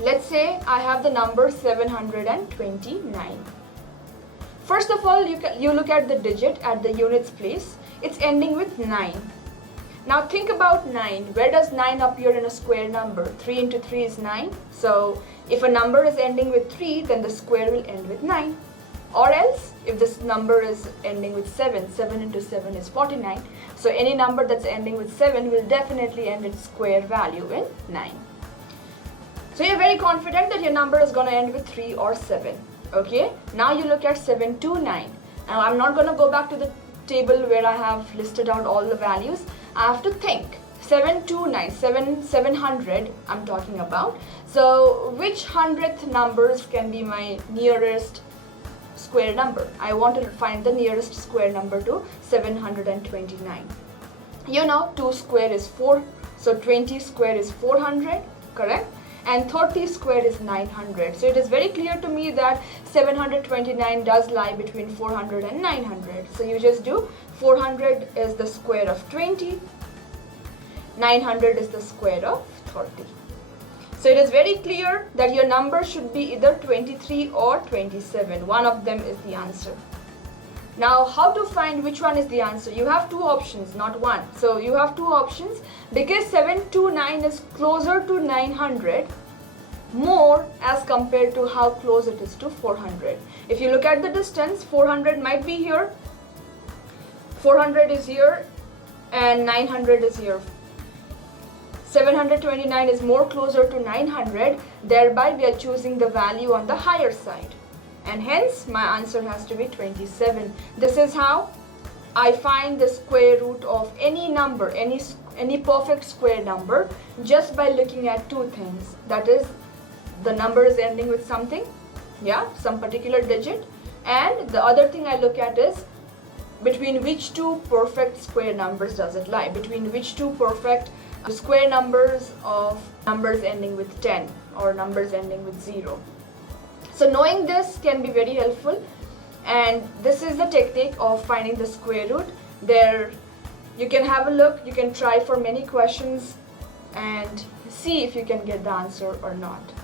Let's say I have the number 729. First of all, you look at the digit at the units place. It's ending with 9. Now think about 9. Where does 9 appear in a square number? 3 into 3 is 9. So if a number is ending with 3, then the square will end with 9. Or else, if this number is ending with 7, 7 into 7 is 49. So any number that's ending with 7 will definitely end its square value in 9. So you're very confident that your number is going to end with 3 or 7. Okay, now you look at 729. Now I'm not going to go back to the table where I have listed out all the values. I have to think. 729, 700 I'm talking about. So which hundredth numbers can be my nearest square number? I want to find the nearest square number to 729. You know, 2 square is 4. So 20 square is 400, correct? And 30 square is 900. So it is very clear to me that 729 does lie between 400 and 900. So you just do 400 is the square of 20, 900 is the square of 30. So it is very clear that your number should be either 23 or 27. One of them is the answer. Now, how to find which one is the answer? You have two options, not one. So you have two options because 729 is closer to 900 more as compared to how close it is to 400. If you look at the distance, 400 might be here, 400 is here, and 900 is here. 729 is more closer to 900, thereby we are choosing the value on the higher side. And hence my answer has to be 27. This is how I find the square root of any number, any perfect square number, just by looking at two things. That is, the number is ending with something, some particular digit, and the other thing I look at is between which two perfect square numbers does it lie, between which two perfect square numbers of numbers ending with 10 or numbers ending with 0. So knowing this can be very helpful, and this is the technique of finding the square root. There you can have a look, you can try for many questions and see if you can get the answer or not.